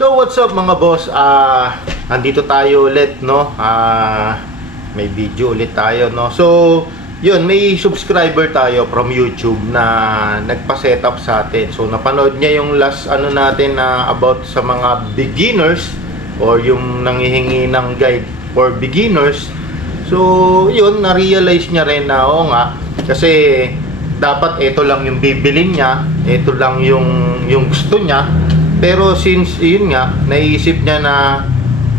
So what's up mga boss? Andito tayo ulit, no? May video ulit tayo, no? So yun, may subscriber tayo from YouTube na nagpa-setup sa atin. So napanood niya yung last ano natin na about sa mga beginners or yung nanghihingi ng guide for beginners. So yun, na-realize niya rin na oo nga, kasi dapat ito lang yung bibilin niya, ito lang yung gusto niya. Pero since yun nga, naisip niya na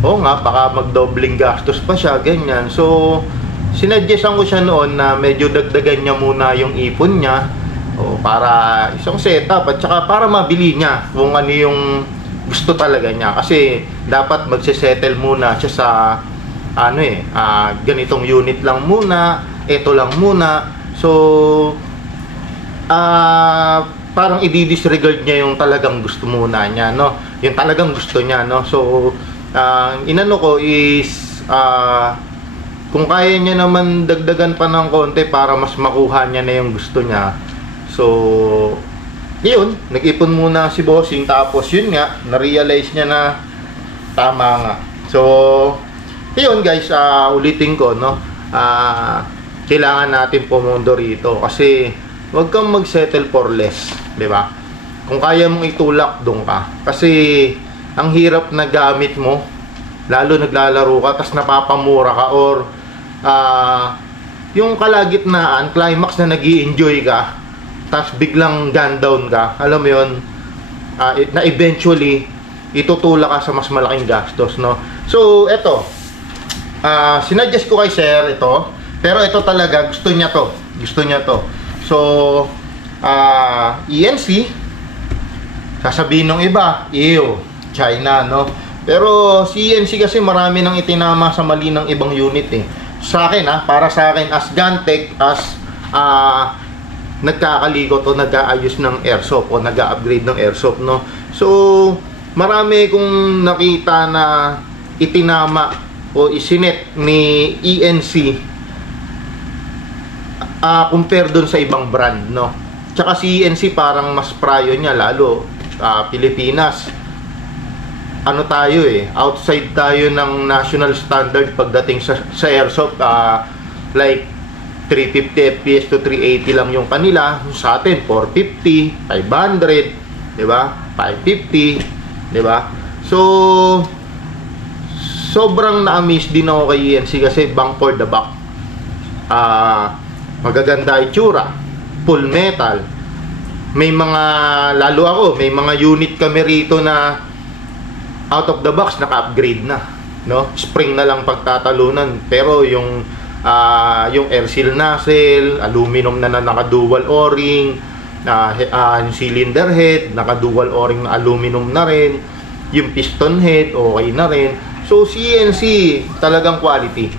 oo nga, baka magdobling gastos pa siya, ganyan. So sinadyasan ko siya noon na medyo dagdagan niya muna yung ipon niya para isang setup at saka para mabili niya kung ano yung gusto talaga niya. Kasi dapat magse-settle muna siya sa ganitong unit lang muna, ito lang muna. So parang i-disregard niya yung talagang gusto muna niya, no? Yung talagang gusto niya, no? So inano ko is kung kaya niya naman dagdagan pa ng konti para mas makuha niya na yung gusto niya. So yun, nag-ipon muna si bossing, tapos yun nga, na-realize niya na tama nga. So yun guys, ulitin ko, no? Kailangan natin pumundo rito kasi huwag kang mag-settle for less, di ba? Kung kaya mong itulak, doon ka. Kasi ang hirap na gamit mo, lalo naglalaro ka, tas napapamura ka, or yung kalagitnaan, climax na nag-i-enjoy ka, tas biglang gun down ka, alam mo yun, na eventually, itutulak ka sa mas malaking gastos, no? So, eto, sinadjust ko kay sir ito, pero ito talaga, gusto niya to. So, ENC, sasabihin ng iba, China, no? Pero si ENC kasi marami nang itinama sa mali ng ibang unit eh. Sa akin, para sa akin, as Gantech, as nagkakalikot o nag-aayos ng airsoft o nag-upgrade ng airsoft, no? So, marami kong nakita na itinama o isinet ni ENC compare dun sa ibang brand, no? Tsaka si ENC parang mas prayo niya, lalo Pilipinas, ano tayo outside tayo ng national standard pagdating sa airsoft. Like 350 fps to 380 lang yung kanila, sa atin 450, 500, di ba? 550, di ba? So sobrang na-amaze din ako kay ENC kasi bang for the buck. Magaganda itsura, full metal. May mga, lalo ako, may mga unit kami rito na out of the box naka-upgrade na, no? Spring na lang pagtatalunan, pero yung air seal nozzle, aluminum na naka-dual o-ring, cylinder head, naka-dual o-ring na aluminum na rin, yung piston head, okay na rin. So CNC, talagang quality.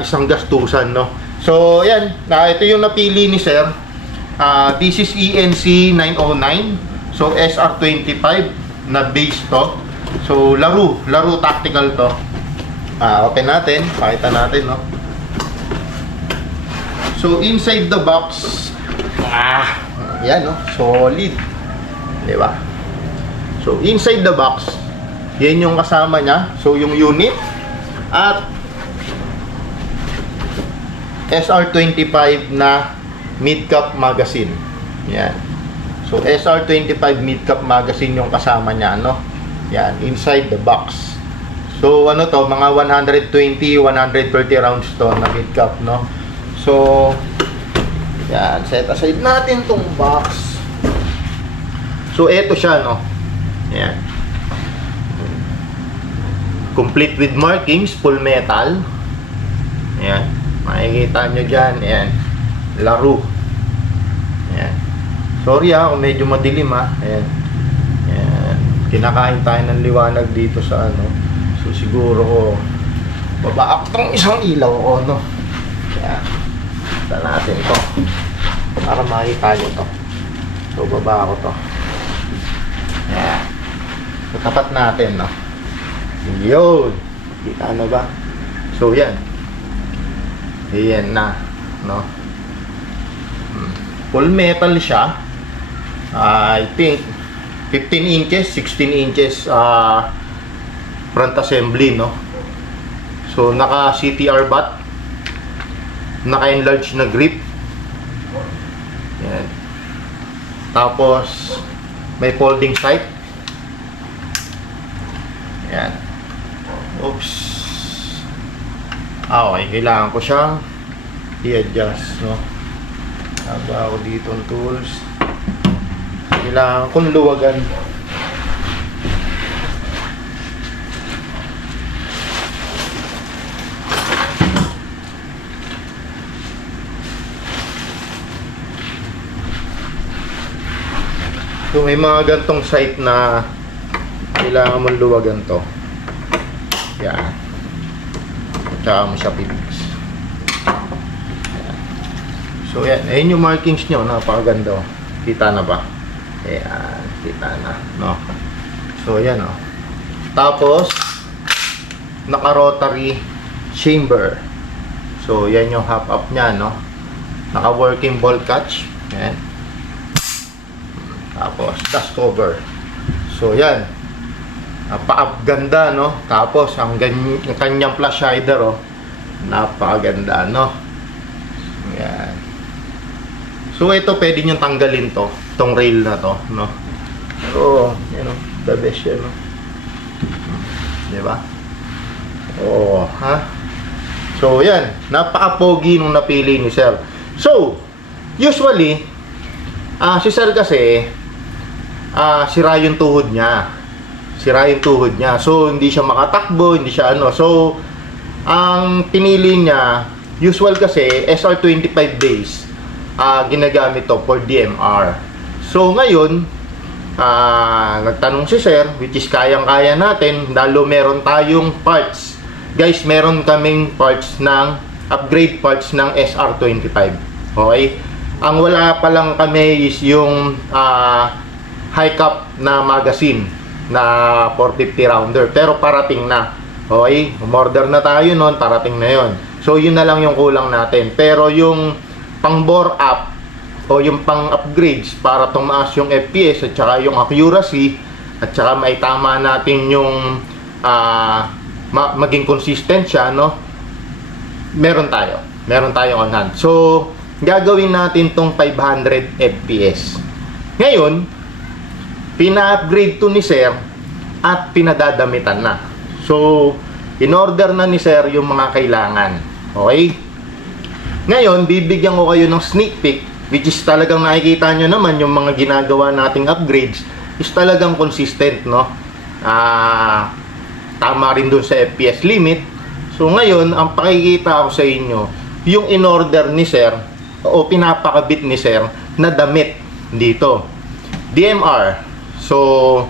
Isang gastusan, no? So, yan. Ito yung napili ni sir. This is ENC 909. So, SR25 na base to. So, laro tactical to. Open natin. Pakita natin, no? So, inside the box, yan, no? Solid. Diba? So, inside the box, yan yung kasama niya. So, yung unit. At SR25 na mid-cap magazine. Yan. So, SR25 mid-cap magazine yung kasama niya, no? Yan, inside the box. So, ano to? Mga 120, 130 rounds to na mid-cap, no? So, yan. Set aside natin tong box. So, eto siya, no? Yan. Complete with markings, full metal. Yan. Makikita nyo dyan, ayan, laro. Ayan. Sorry kung medyo madilim ayan. Ayan. Kinakain tayo ng liwanag dito sa ano. So siguro ko babaak tong isang ilaw ko, no? Ayan. Basta natin to para makita nyo to. So baba ko to. Ayan. So tapat natin, no? Yun. Kita na ba? So yan. Ayan na, no? Full metal siya. I think 15 inches, 16 inches front assembly, no? So naka CTR butt, naka enlarge na grip. Yan. Tapos may folding sight. Yan. Oops. Okay, kailangan ko siyang i-adjust, no? Haba ako dito ang tools. Kailangan kong luwagan. So may mga gantong site na kailangan mong luwagan to. Yan. Tsaka mo siya pipix. So yan, ayun yung markings nyo, napakaganda. Kita na ba? Ayan, kita na, no? So yan, oh. Tapos naka-rotary chamber. So yan yung hop-up nya, no? Naka-working ball catch. Yan. Tapos dust cover. So yan. Napakaganda, no? Tapos ang kanyang flash hider, oh. Napakaganda, no? Yan. So ito pwede nyo tanggalin to, tong rail na to, no? So, you know, the best yan, no? Diba? Oo, ha? So yan, napaka-pogi nung napili ni Sir. So, usually si Sir kasi sira yung tuhod niya. Sira yung tuhod niya. So, hindi siya makatakbo, hindi siya ano. So, ang pinili niya, usual kasi, SR25 days, ginagamit to for DMR. So, ngayon, nagtanong si Sir, which is kayang-kaya natin, lalo meron tayong parts. Guys, meron kaming parts ng, upgrade parts ng SR25. Okay? Ang wala pa lang kami is yung high cap na magazine na 450 rounder, pero parating na. Okay, umorder na tayo noon, parating na yon. So yun na lang yung kulang natin. Pero yung pang bore up o yung pang upgrades para tumaas yung FPS at saka yung accuracy at saka maitama natin yung maging consistent siya, no? Meron tayo on hand. So gagawin natin tong 500 FPS. Ngayon, pina-upgrade to ni Sir at pinadadamitan na. So, in-order na ni Sir yung mga kailangan. Okay? Ngayon, bibigyan ko kayo ng sneak peek, which is talagang nakikita nyo naman yung mga ginagawa nating upgrades is talagang consistent, no? Tama rin dun sa FPS limit. So, ngayon, ang pakikita ko sa inyo, yung in-order ni Sir o pinapakabit ni Sir na damit dito. DMR. So,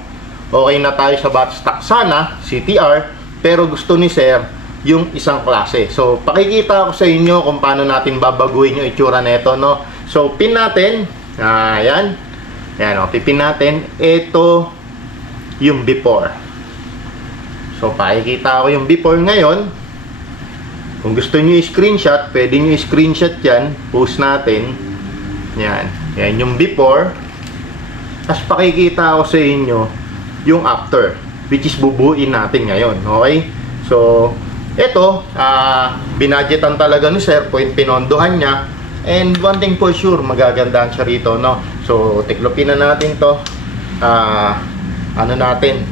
okay na tayo sa batch stock sana, CTR, pero gusto ni Sir yung isang klase. So, pakikita ko sa inyo kung paano natin babaguhin yung itsura nito, no? So, pin natin. Ayan. Ayan, o. Pipin natin. Ito yung before. So, pakikita ko yung before ngayon. Kung gusto nyo i-screenshot, pwede nyo i-screenshot yan. Post natin. Yan. Yan yung before. Tapos pakikita ko sa inyo yung after, which is bubuin natin ngayon. Okay? So, ito, binadgetan talaga ni Sir, pinondohan niya. And one thing for sure, magagandaan siya rito, no? So, tiklopin na natin to. Ano natin?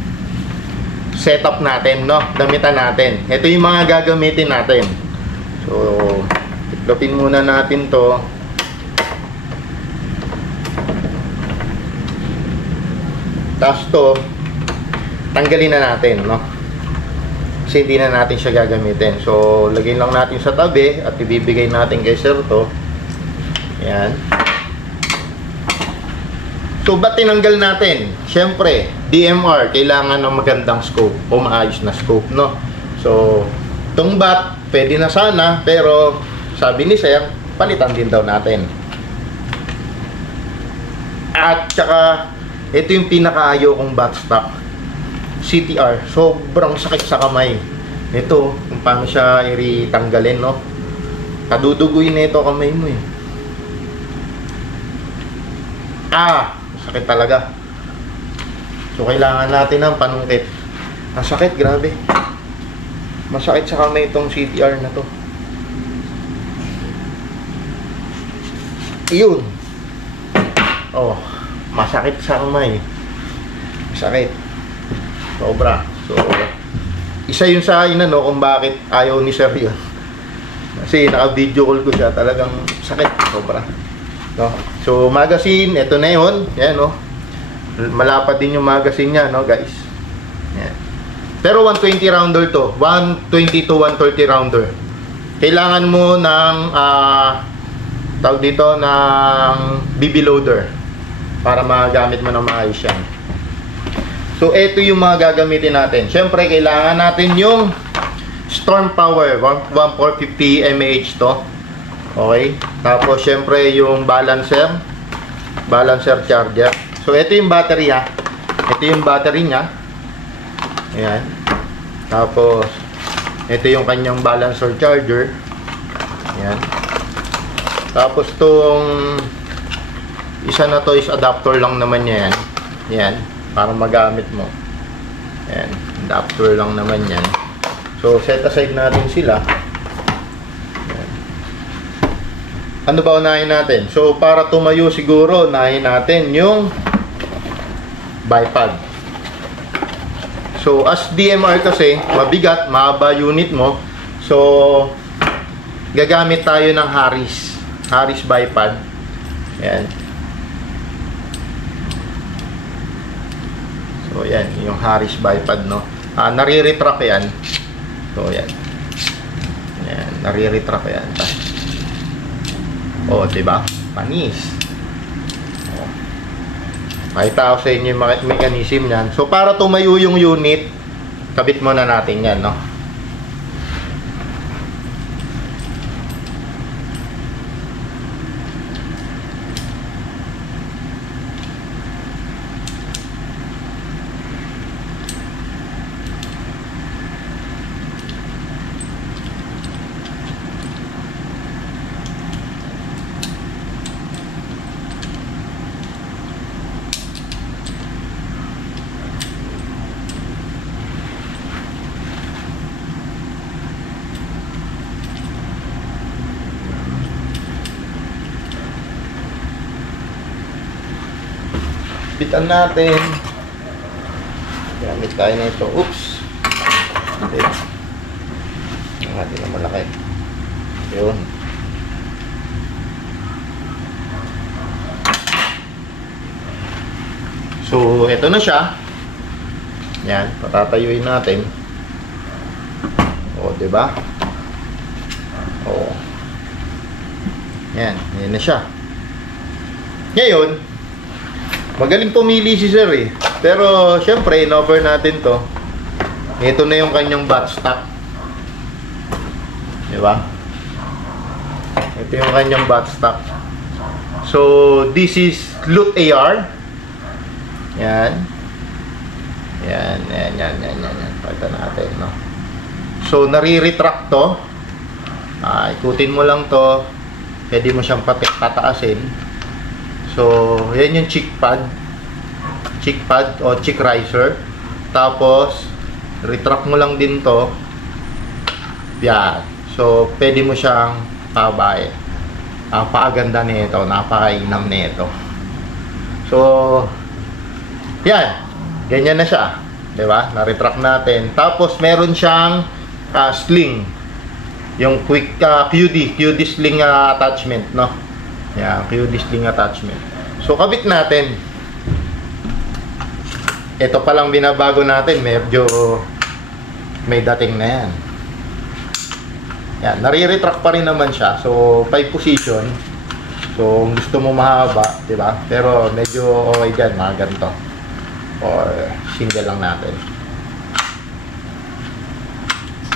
Setup natin, no? Damitan natin. Ito yung mga gagamitin natin. So, tiklopin muna natin to. Tapos to, tanggalin na natin, no? Kasi hindi na natin siya gagamitin. So, lagyan lang natin sa tabi at ibibigay natin kay Sir to. Ayan. So, ba't tinanggal natin? Siyempre, DMR, kailangan ng magandang scope o maayos na scope, no? So, itong bat, pwede na sana, pero sabi ni Sir, palitan din daw natin. At saka, ito yung pinakaayaw kong bat stock. CTR. Sobrang sakit sa kamay. Ito, kung paano siya i-tanggalin, no? Kaduduguin na ito kamay mo, eh. Sakit talaga. So, kailangan natin ng panungkit. Ang sakit, grabe. Masakit sa kamay itong CTR na to. Iyon. Oh, masakit sa kamay. Masakit. Sobra. So, isa yun sa akin no, kung bakit ayaw ni Sir yun. Kasi naka-video call ko siya, talagang sakit. Sobra. No? So, magazine, ito na yun. Yan, no? Malapad din yung magazine niya, no, guys. Yan. Pero 120 rounder to. 120 to 130 rounder. Kailangan mo ng tawag dito ng BB loader para magamit mo ng maayos yan. So, ito yung mga gagamitin natin. Siyempre, kailangan natin yung Storm Power 1450 mAh to. Okay? Tapos, siyempre, yung balancer charger. So, ito yung battery ha. Ito yung battery niya. Ayan. Tapos, ito yung kanyang balancer charger. Ayan. Tapos, tong isa na to is adapter lang naman yan. Ayan. Para magamit mo. Ayan. Adapter lang naman yan. So, set aside natin sila. Ayan. Ano ba unahin natin? So, para tumayo siguro, unahin natin yung bipod. So, as DMR kasi, mabigat, mahaba unit mo. So, gagamit tayo ng Harris bipod. Ayan. So, yan. Yung Harris bipod, no? Nare-retract yan. So, yan. Ayan. Nare-retract yan. O, diba? Panis. Makita ko sa inyo yung mechanism yan. So, para tumayo yung unit, kabit muna natin yan, no? Bitan natin. Gamit tayo nito. Oops. Okay. Ang natin na malaki. Yun. So, ito na siya. Yan. Patatayuin natin. O, diba? O. Yan. Yan na siya. Ngayon, magaling pumili si Sir eh. Pero, syempre, in-over natin to. Ito na yung kanyang buttstock. Diba? Ito yung kanyang buttstock. So, this is Loot AR. Yan. Yan. Pakita natin, no? So, nare-retract to. Ikutin mo lang to. Pwede mo siyang pataasin. So, yan yung cheek pad o cheek riser. Tapos, retract mo lang din to. Yan. So, pwede mo siyang pabae. Paaganda nito. Napakainam nito. So, yan. Ganyan na siya. Diba? Na-retract natin. Tapos, meron siyang sling. Yung quick QD sling attachment, no? Yan, QD sling attachment. So, kabit natin. Ito palang binabago natin. Medyo may dating na yan. Yan, nare-retract pa rin naman siya. So, 5 position. So, kung gusto mo mahaba, diba? Pero, medyo okay dyan, mga ganito. Or, single lang natin.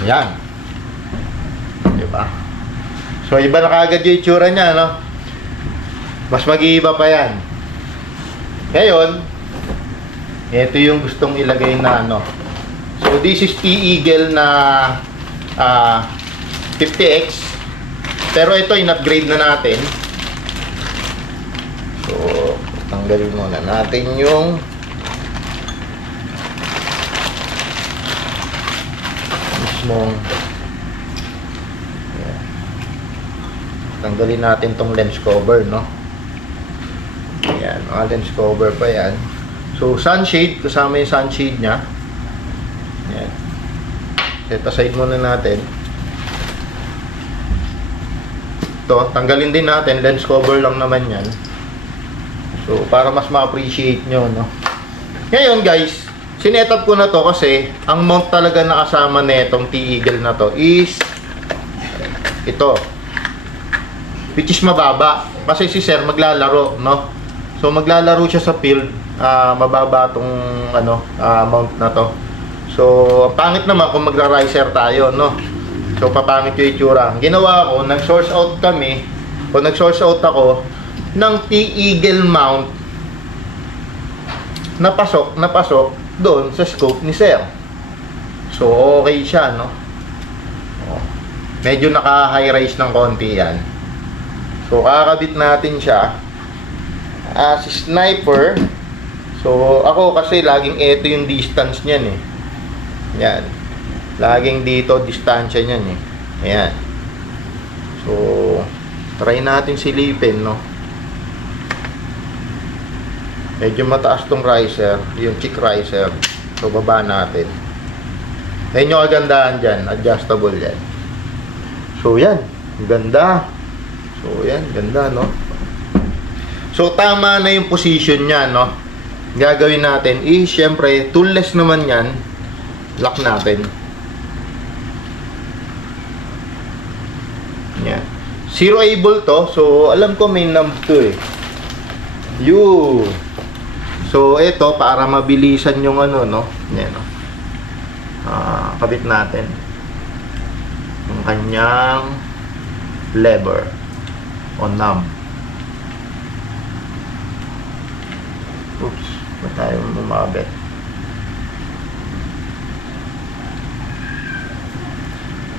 Yan. Diba? So, iba na kaagad yung itsura niya, no? Mas mag-iiba pa yan. Ngayon, ito yung gustong ilagay na ano. So, this is T-Eagle na 50X. Pero ito, in-upgrade na natin. So, tanggalin muna natin yung mismong yan. Tanggalin natin tong lens cover, no? Yan, mga lens cover pa yan. So, sunshade, kasama yung sunshade nya. Yan. Set aside muna natin. Ito, tanggalin din natin, lens cover lang naman yan. So, para mas ma-appreciate nyo, no? Ngayon, guys, sinetup ko na to kasi ang mount talaga na kasama netong T-Eagle na to is ito, which is mababa kasi si sir maglalaro, no? So, maglalaro siya sa field, mababa tong ano, mount na to. So, pangit naman kung magra-riser tayo, no? So, papangit yung itsura. Ang ginawa ko, nag-source out kami, o nag-source out ako ng T-Eagle mount na pasok doon sa scope ni sir. So, okay siya, no? Medyo naka-high rise ng konti yan. So, kakabit natin siya as sniper. So, ako kasi laging ito yung distance niyan eh. Yan. Laging dito distansya niyan eh. Ayan. So, try natin silipin, no? Medyo mataas tong riser, yung cheek riser. So, baba natin. Ayun yung kagandahan dyan. Adjustable yan. So, yan. Ganda. So, yan. Ganda, no? So, tama na yung position niya, no? Gagawin natin is, syempre, toolless naman yan. Lock natin. Yan. Zeroable to. So, alam ko may numb to eh. Yun. So, ito, para mabilisan yung ano, no? Yan, no? Kabit natin yung kanyang lever o numb. Oops, ba tayo bumabit?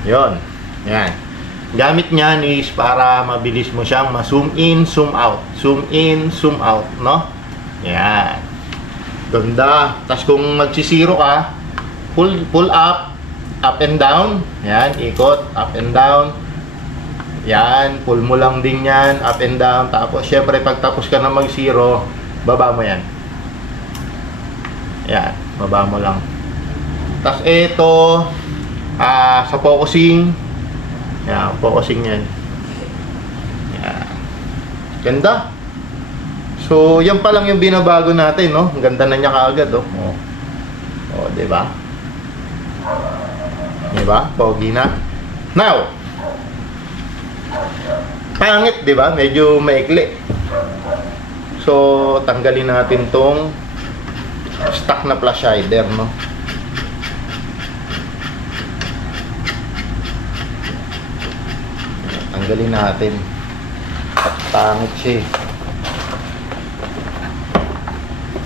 Yon. Yan. Gamit niyan is para mabilis mo siyang ma-zoom in, zoom out. Zoom in, zoom out, no? Yan. Ganda. Tapos kung magsisiro ka, pull up and down. Yan, ikot, up and down. Yan, pull mo lang din yan, up and down. Tapos, syempre, pag tapos ka na mag-zero, baba mo yan. Yan, baba mo lang. Tapos, ito, sa focusing. Yan, focusing yan. Yan. Ganda. So, yan pa lang yung binabago natin, no? Ang ganda na niya kaagad, oh. Oh, diba? Diba? Pogi na. Now, pangit, diba? Medyo maikli. So, tanggalin natin tong stock na flash hider, no? Tanggalin natin. At pangit siya.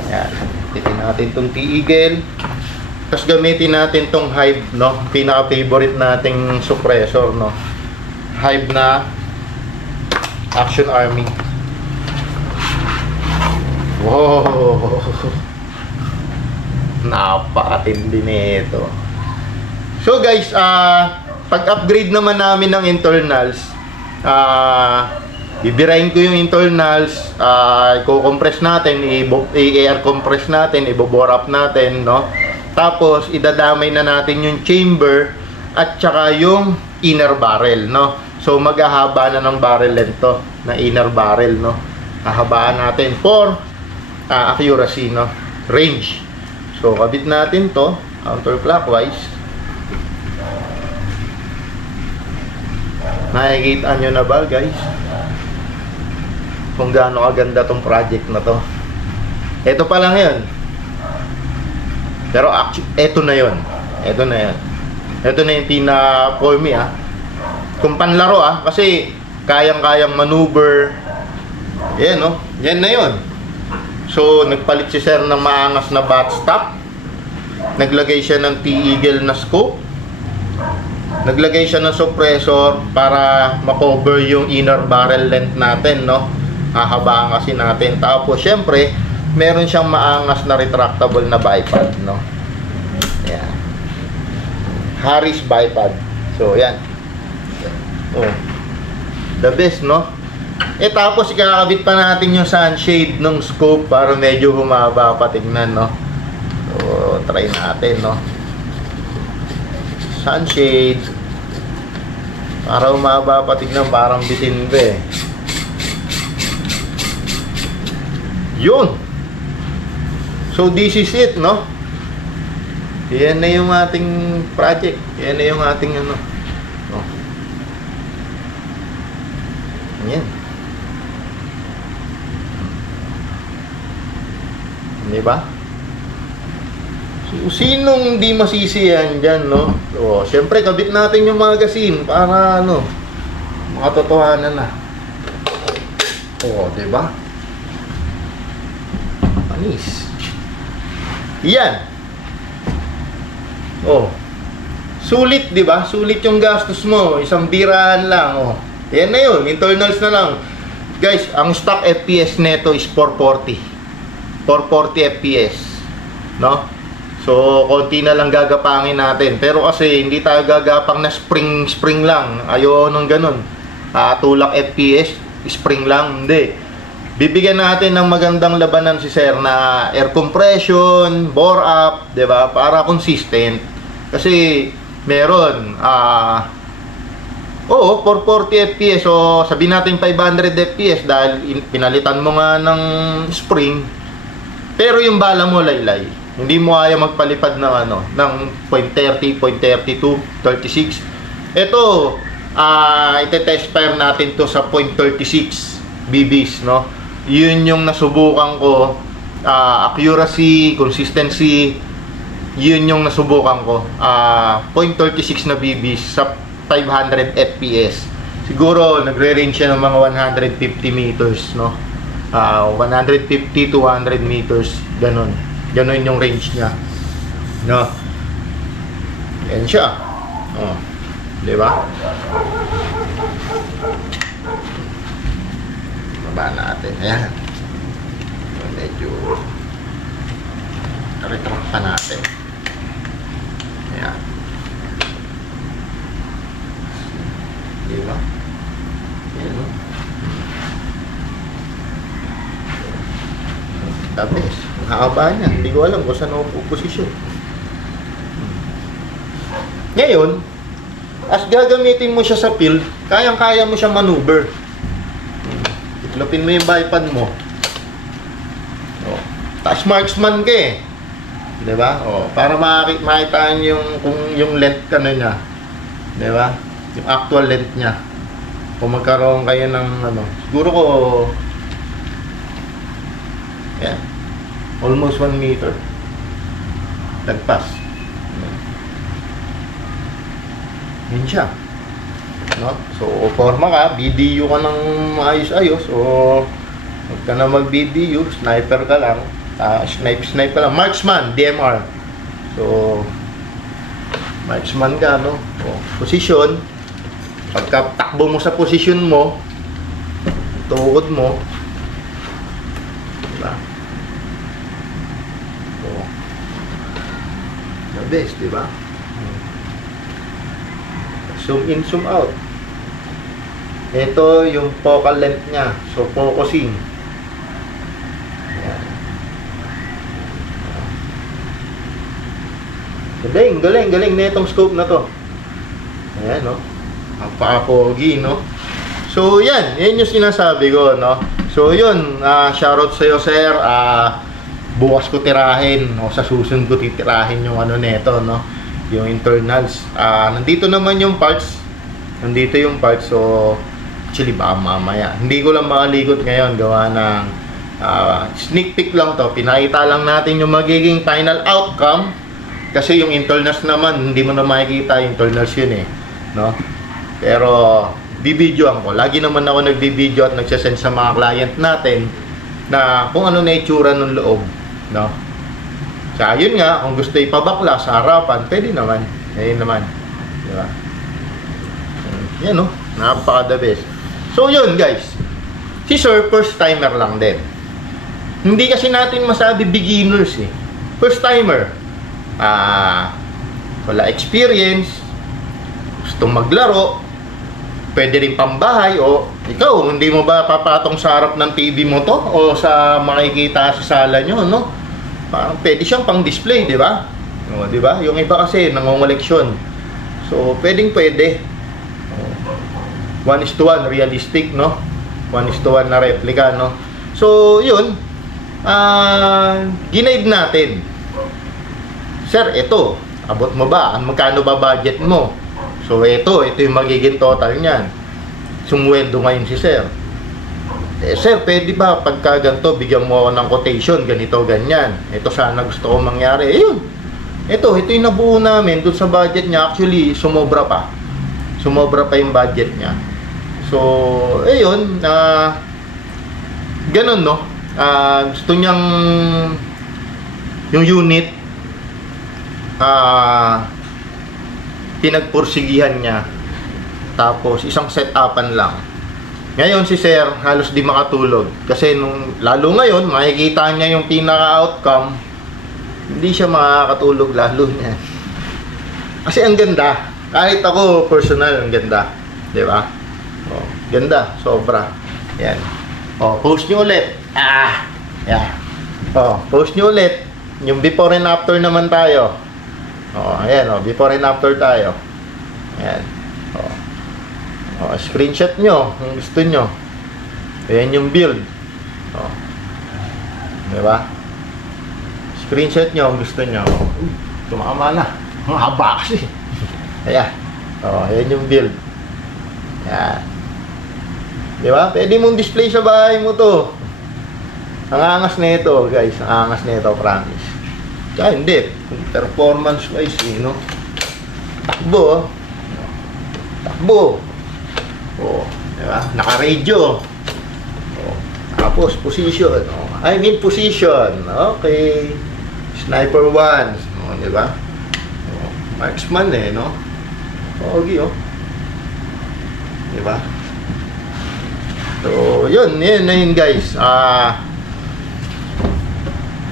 Yan. Titin natin tong T-Eagle. Tapos gamitin natin tong Hive, no? Pinaka-favorite nating suppressor, no? Hive na Action Army. Wow! Napakatindi nito. So guys, pag-upgrade naman namin ng internals, bibirahin ko yung internals, i-compress natin, i-air compress natin, i-bore up natin, no? Tapos, idadamay na natin yung chamber at saka yung inner barrel, no? So, maghahaba na ng barrel length to, na inner barrel, no? Hahabaan natin for accuracy, no? Range. So, kabit natin to, counterclockwise. Nakikita nyo na ba, guys? Kung gaano kaganda tong project na to. Ito pa lang yun. Pero actually, ito na yun. Ito na yun. Ito na yung for me, kung panlaro, kasi kayang-kayang maneuver. Yan, no? Yan na yun. So, nagpalit si sir ng maangas na bat stop. Naglagay siya ng T-Eagle na scope. Naglagay siya ng suppressor para makover yung inner barrel length natin, no? Hahabaan kasi natin. Tapos, syempre, meron siyang maangas na retractable na bipod, no? Ayan. Harris bipod. So, yan. Oh. The best, no? Tapos ikakabit pa natin yung sunshade ng scope para medyo humaba pa, tignan, no? So, try natin, no? Sunshade para humaba pa, tignan, parang bitin ba eh. Yun. So, this is it, no? Yan na yung ating project. Yan na yung ating ano. Oh. Yan. Diba? So, sinong hindi masisiyan dyan, no? So, syempre, kabit natin yung magazine para, ano, makatotohanan na. O, diba? Panis. Yan. O. Sulit, diba? Sulit yung gastos mo. Isang biraan lang, o. Yan na yun. Internals na lang. Guys, ang stock FPS neto is 440. 440 FPS. No? So, konti na lang gagapangin natin. Pero kasi, hindi tayo gagapang na spring lang. Ayaw nung ganun. Tulak FPS, spring lang. Hindi. Bibigyan natin ng magandang labanan si sir na air compression, bore up, diba? Para consistent. Kasi, meron, 440 FPS. So, sabihin natin 500 FPS dahil pinalitan mo nga ng spring. Pero yung bala mo laylay. Hindi mo kaya magpalipad ng ano, ng 0.30, 0.32, 36. Ito, ite-test fire natin to sa 0.36 BBs, no? Yun yung nasubukan ko. Accuracy, consistency, yun yung nasubukan ko. 0.36 na BBs sa 500 FPS. Siguro, nagre-range siya ng mga 150 meters, no? 150 to 100 meters, ganun. Ganun yung range niya, no? Yan siya. Oh, di ba? Baba natin. Ayan. Medyo retract pa natin. Ayan. Di ba? Ayan, no? Tapos, ang haba niya. Hindi ko alam kung saan ako posisyon. Ngayon, as gagamitin mo siya sa field, kayang-kaya mo siya maneuver. Itlapin mo yung bipod mo. Taas marksman ka eh. Diba? Para makita yung, kung yung length ka na niya. Diba? Yung actual length niya. Kung magkaroon kayo ng ano, siguro ko yan. Almost 1 meter. Lagpas. Yan siya. No? So, forma ka, BDU ka ng ayos-ayos, o huwag ka na mag-BDU, sniper ka lang, snipe ka lang, marksman, DMR. So, marksman ka, no? Position, pagka takbo mo sa position mo, tuhod mo, diba? So, the best, diba? Zoom in, zoom out. Ito yung focal length niya. So, focusing. Ayan. Galing na itong scope na to. Ayan, no? Ang pa-pogi, no? So, yan yung sinasabi ko, no? So, yun. Shoutout sa'yo, sir. Bukas ko tirahin. O, sa susunod ko titirahin yung ano neto, no? Yung internals. Nandito naman yung parts. Nandito yung parts. So, actually, baka mamaya. Hindi ko lang makaligot ngayon. Gawa ng sneak peek lang to. Pinakita lang natin yung magiging final outcome. Kasi yung internals naman, hindi mo na makikita yung internals yun eh. No? Pero, bibidyoan ko. Lagi naman ako nagbibidyo at nagsasend sa mga client natin na kung ano na itsura ng loob. No? Kaya yun nga, kung gusto ipabakla sa harapan, pwede naman. Ayun naman. Diba? Yan, no? Napaka the best. So, yun, guys. Si sir, first timer lang din. Hindi kasi natin masabi beginners, eh. First timer. wala experience, gusto maglaro, pwede rin pambahay, o ikaw, hindi mo ba papatong sa harap ng TV mo to o sa makikita sa sala nyo, no? Parang pwede siyang pang display, di ba? O, di ba? Yung iba kasi nangongoleksyon. So, pwede. 1:1 realistic, no? 1:1 na replica, no? So, yun, ginaid natin. Sir, ito, abot mo ba? Magkano ba budget mo? So, ito yung magiging total niyan. Sumweldo ngayon si sir. Sir, pwede ba pagka ganito, bigyan mo ako ng quotation, ganito, ganyan. Ito sana gusto ko mangyari. Ayun. Ito yung nabuo namin dun sa budget niya. Actually, sumobra pa. Sumobra pa yung budget niya. So, ayun. Ganun, no? Gusto niyang yung unit pinagpursigihan niya, tapos isang set-upan lang. Ngayon si sir halos di makatulog kasi lalo ngayon makikita niya yung pinaka-outcome, hindi siya makakatulog lalo niya kasi ang ganda. Kahit ako personal, ang ganda, di ba? Ganda, sobra. Yan. Post nyo ulit. Yeah. Post nyo ulit yung before and after naman tayo. Ayan, before and after tayo. Ayan. Screenshot nyo kung gusto nyo. Ayan yung build. Diba? Screenshot nyo kung gusto nyo. Tumama na. Ang haba kasi. Ayan. Ayan yung build. Ayan. Diba? Pwede mong display sa bahay mo to. Ang angas na ito, guys. Ang angas na ito, promise. Kaya hindi, performance wise, no? Takbo. Diba? Naka-radio. Tapos position. Position. Okay. Sniper 1. Diba? Marksman no? Okay, Diba? So, yun guys.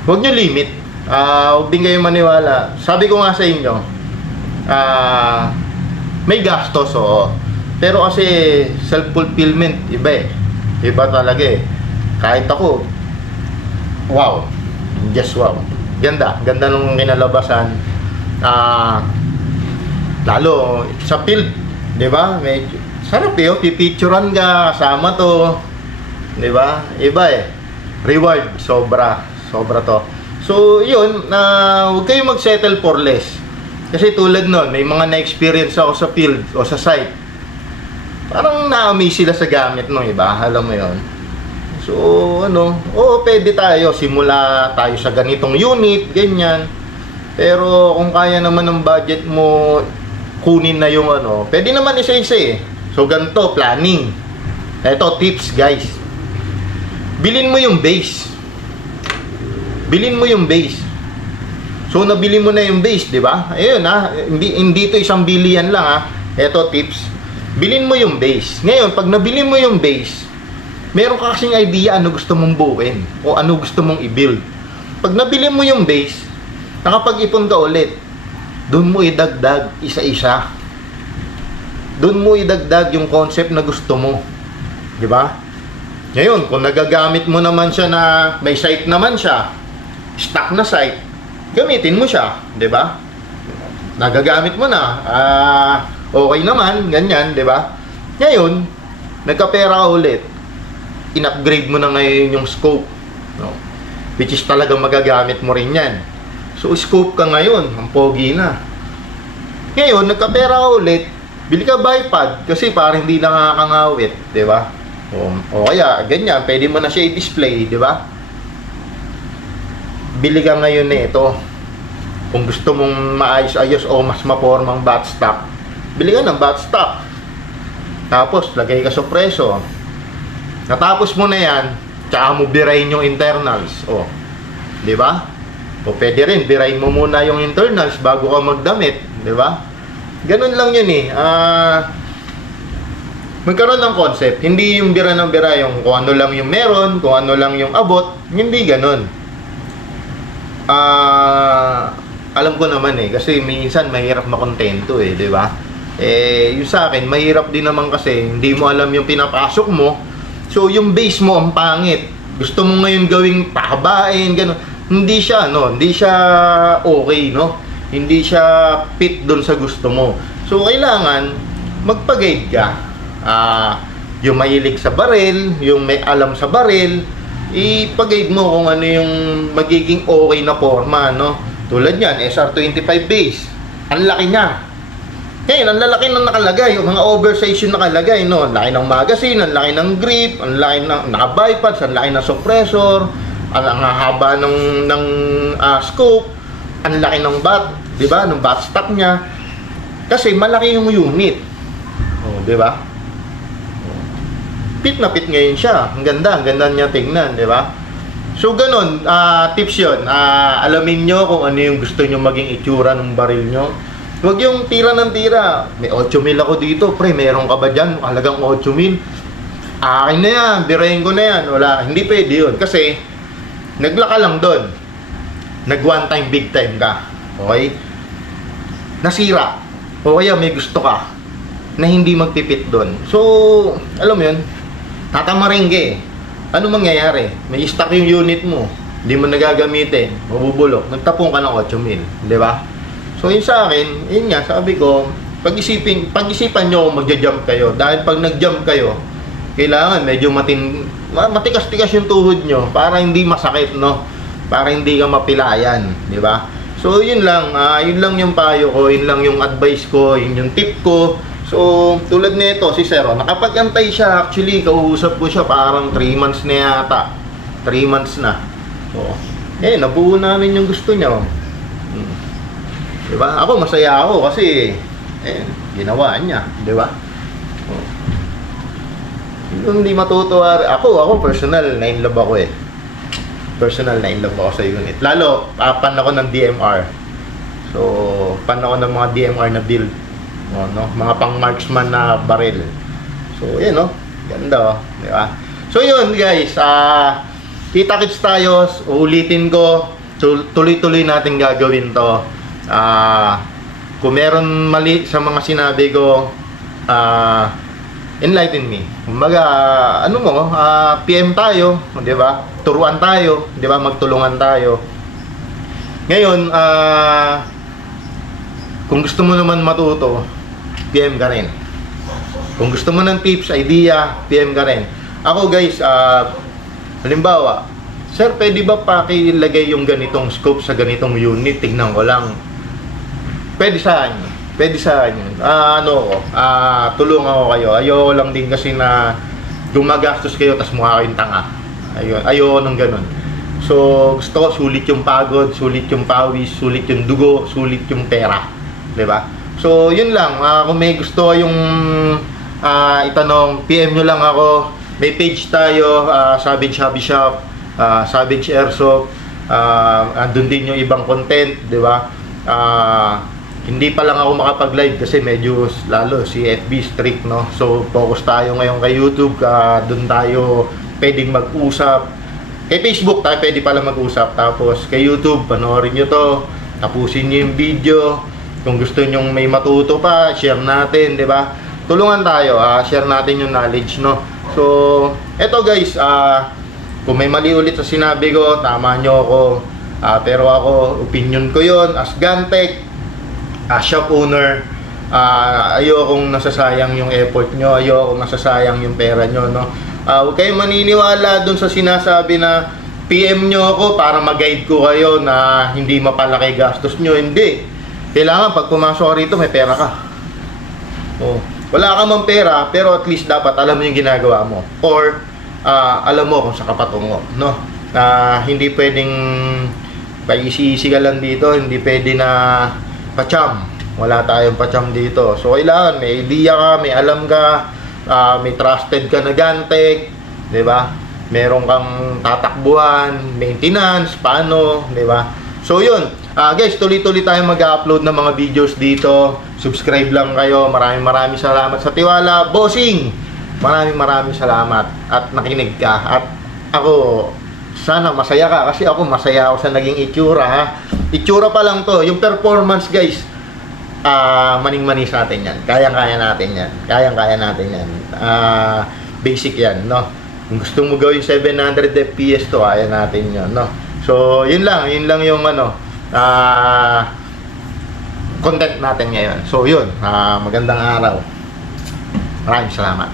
Huwag nyo limit. Huwag din kayo maniwala. Sabi ko nga sa inyo, may gastos, pero kasi self-fulfillment, iba iba talaga kahit ako, wow, just wow, ganda nung kinalabasan. Lalo sa field, di ba, medyo sarap pipicturan ka kasama to, di ba, iba reward, sobra to. So, yun, huwag kayong mag-settle for less. Kasi tulad nun, may mga na-experience ako sa field o sa site. Parang na-amaze sila sa gamit nung iba, alam mo yun. So, pwede tayo, simula tayo sa ganitong unit, ganyan. Pero, kung kaya naman ng budget mo, kunin na yung pwede naman isa-isa So, ganito, planning. Ito, tips, guys. Bilin mo yung base. So, nabili mo na yung base, di ba? Ayun, hindi ito isang bilian lang, Ito, tips. Bilin mo yung base. Ngayon, pag nabili mo yung base, meron ka kasing idea ano gusto mong buuin o ano gusto mong i-build. Pag nabili mo yung base, nakapag-ipon ka ulit, doon mo idagdag isa-isa. Doon mo idagdag yung concept na gusto mo. Di ba? Ngayon, kung nagagamit mo naman siya na may site naman siya, stock na site, gamitin mo siya, 'di ba? Nagagamit mo na, okay naman, ganyan, 'di ba? Ngayon, nagkapera ka ulit, in-upgrade mo na ngayon yung scope, no? Which is talaga magagamit mo rin 'yan. So, scope ka ngayon, ang pogi na. Ngayon, nagkapera ka ulit, bili ka bipod kasi para hindi nakakangawit, 'di ba? O kaya, ganyan, pwede mo na siya i-display, 'di ba? Bili ka ngayon ito. Kung gusto mong maayos-ayos o mas mapormang buttstock, bili ka ng buttstock. Tapos, lagay ka sa preso. Natapos mo na yan, tsaka mo birahin yung internals. Di ba? O pwede rin, birahin mo muna yung internals bago ka magdamit. Di ba? Ganun lang yun magkaroon ng concept. Hindi yung bira ng bira, yung kung ano lang yung meron, kung ano lang yung abot. Hindi ganun. alam ko naman kasi minsan mahirap makontento di ba? Yung sa akin, mahirap din naman kasi hindi mo alam yung pinapasok mo. So, yung base mo ang pangit. Gusto mo ngayon gawing pahabain, gano'n. Hindi siya, hindi siya okay, Hindi siya fit doon sa gusto mo. So, kailangan magpa-guide ka. Yung mahilig sa baril, yung may alam sa baril, ipag-guide mo kung ano yung magiging okay na forma, Tulad yan, SR25 base. Ang laki niya. Ngayon, ang lalaki ng nakalagay, yung mga oversize yung nakalagay, Ang laki ng magazine, ang laki ng grip, ang laki ng naka-bypass, ang laki ng suppressor, ang haba ng scope, ang laki ng bat, di ba? Ng bat stock niya. Kasi malaki yung unit. Di ba? Fit na fit ngayon siya. Ang ganda niya tingnan, di ba? So, ganun, tips yun. Alamin nyo kung ano yung gusto nyo maging itsura ng baril nyo. Huwag yung tira ng tira. May 8mm ako dito. Pre, meron ka ba dyan? Halagang 8mm. Akin na yan. Birahin ko na yan. Wala. Hindi pwede yun. Kasi, naglaka lang doon. Nag one time, big time ka. Okay? Nasira. O kaya may gusto ka na hindi magpipit doon. So, alam mo yun, tatamaringge. Ano mangyayari? May stock yung unit mo, hindi mo nagagamitin, mabubulok, nagtapong ka ng 8mm, di ba? So yun sa akin, yun nga, sabi ko, pag-isipan nyo kung magja-jump kayo. Dahil pag nag-jump kayo, kailangan medyo matikas-tikas yung tuhod nyo para hindi masakit, para hindi ka mapilayan, di ba? So yun lang yung payo ko, yun lang yung advice ko, yun yung tip ko. So, tulad nito, si Sir, nakapag-antay siya. Actually, kausap ko siya parang 3 months na yata. 3 months na. So, nabuo namin yung gusto niya. Diba? Ako, masaya ako kasi ginawa niya. Diba? Hindi matutuwa. Ako personal, na-inlove ako Personal, na-inlove ako sa unit. Lalo, fan ako ng DMR. So, fan ako ng mga DMR na build. Mga pang marksman na baril. So, yan ganda di ba? So, yun guys, kita-kits tayo. Ulitin ko, tuloy-tuloy natin gagawin to. Kung meron mali sa mga sinabi ko, enlighten me. Kumbaga, PM tayo, di ba? Turuan tayo, di ba? Magtulungan tayo. Ngayon, kung gusto mo naman matuto, PM ka rin. Kung gusto mo ng tips, idea, PM ka rin. Ako guys, halimbawa, Sir, pwede ba pakilagay yung ganitong scope sa ganitong unit? Tignan ko lang. Pwede sa inyo. Pwede sa inyo. Tulungan ko kayo. Ayoko lang din kasi na gumagastos kayo tas mukha kayong tanga. Ayoko nang ganun. So, gusto ko sulit yung pagod, sulit yung pawis, sulit yung dugo, sulit yung pera. Diba? So, yun lang. Kung may gusto yung itanong, PM nyo lang ako. May page tayo, Savage Hobby Shop, Savage Airsoft. Andun din yung ibang content, diba? Hindi pa lang ako makapag-live kasi medyo lalo si FB strict, So, focus tayo ngayon kay YouTube. Doon tayo pwedeng mag-usap. Kay Facebook tayo pwede pala mag-usap. Tapos kay YouTube, panoorin nyo to. Tapusin nyo yung video. Kung gusto nyong may matuto pa, share natin, di ba? Tulungan tayo, share natin yung knowledge, So, eto guys, kung may mali ulit sa sinabi ko, tama nyo ako. Pero ako, opinion ko yon as Gantech, shop owner. Ayokong nasasayang yung effort nyo, ayokong nasasayang yung pera nyo, Huwag kayong maniniwala dun sa sinasabi na PM nyo ako para mag-guide ko kayo na hindi mapalaki gastos nyo. Hindi. Kailangan pag pumasok rito may pera ka. Wala ka mang pera pero at least dapat alam mo yung ginagawa mo. Or alam mo kung saan ka patungo. Hindi pwedeng paisi-isi ka lang dito. Hindi pwede na pacham. Wala tayong pacham dito. So kailangan may idea ka, may alam ka, may trusted ka na Gantech, di ba? Meron kang tatakbuhan, maintenance, paano, di ba? So yun, guys, tuloy-tuloy tayo mag-upload ng mga videos dito. Subscribe lang kayo. Maraming salamat sa tiwala, bossing. Maraming salamat at nakinig ka. At ako, sana masaya ka kasi ako masaya ako sa naging itsura, itsura pa lang to. Yung performance guys, maning-mani sa atin yan. Kayang-kaya natin yan. Kayang-kaya natin yan. Basic yan, no? Kung gusto mo gawin 700 FPS to, kaya natin yun, no? So, yun lang yung ano, content natin ngayon. So, yun, magandang araw. Maraming salamat.